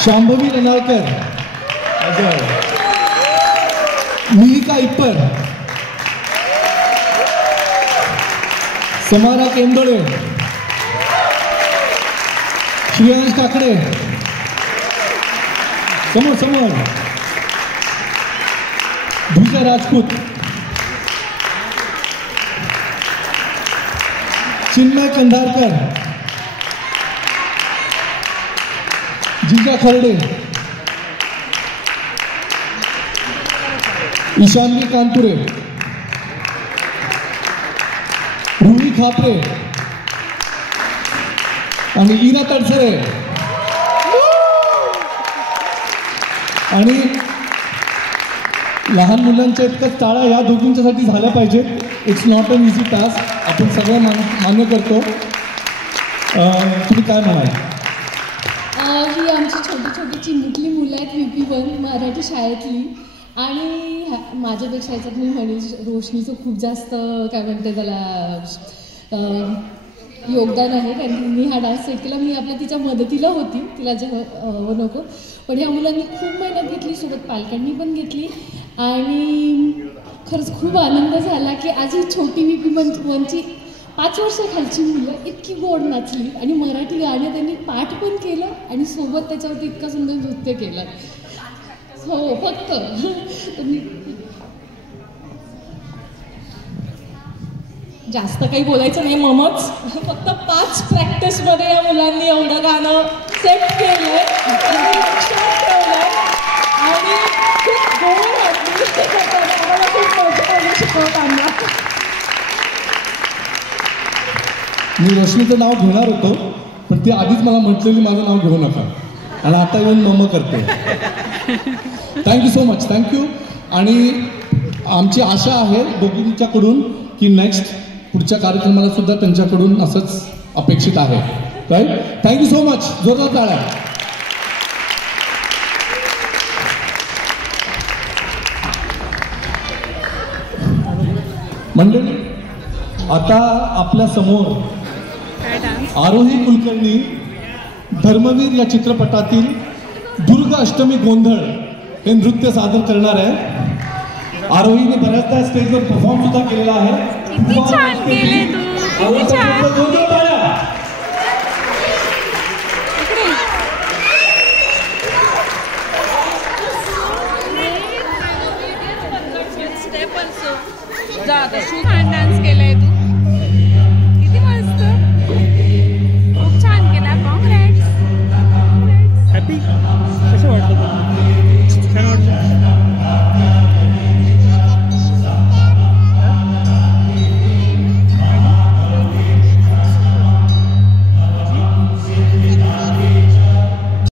शांभवी रनाळकर, मिहिका इप्पर, समारा केंदळे, श्रेयांश काकडे, समोर समोर भूषा राजपूत, चिन्मय कंधारकर, जिजा खर्डे, ईशान्वी कानपुरे, रुही खापरे आणि इरा तडसरे. आणि लहान मुलांच्या इतकंच टाळा या दोघींच्यासाठी झाल्या पाहिजेत. It's not an easy task. आपण सगळं मान्य करतो. तुम्ही काय म्हणाल? ही आमची छोटी छोटी चिमुकली मुलं आहेत VP1 मराठी शाळेतली. आणि माझ्यापेक्षा याच्यात मी म्हणेन रोशनीचं खूप जास्त काय म्हणते त्याला योगदान आहे. कारण की मी हा डान्स सेट केला. मी आपल्या तिच्या मदतीला होती, तिला जे नको. पण ह्या मुलांनी खूप मेहनत घेतली, सोबत पालकांनी पण घेतली. आणि खरंच खूप आनंद झाला की आज ही छोटी VP1ची 5 वर्षाखालची मुलं इतकी गोड नाचली आणि मराठी गाणे त्यांनी पाठ पण केलं आणि सोबत त्याच्यावरती इतका सुंदर नृत्य केलं. हो, फक्त जास्त काही बोलायचं नाही ममच. फक्त 5 प्रॅक्टिसमध्ये या मुलांनी एवढं गाणं सेट केलंय आणि खूप गोड वाटली शिकवताना. मी रोशनीचं नाव घेणार होतो, पण ती आधीच मला म्हटलेली माझं नाव घेऊ नका आणि आता येऊन मम करते. Thank you so much, thank you. आणि आमची आशा आहे दोघींच्याकडून की नेक्स्ट पुढच्या कार्यक्रमाला सुद्धा त्यांच्याकडून असंच अपेक्षित आहे. राईट. Thank you so much. जोरदार टाळ्या. मंडळी, आता आपल्या समोर आरोही कुलकर्णी धर्मवीर या चित्रपटातील दुर्ग अष्टमी गोंधळ हे नृत्य सादर करणार आहे. आरोहीने बऱ्याचदा स्टेजवर परफॉर्म सुद्धा केलेला आहे. किती छान केले तू, किती छान. छान डान्स केलाय तू.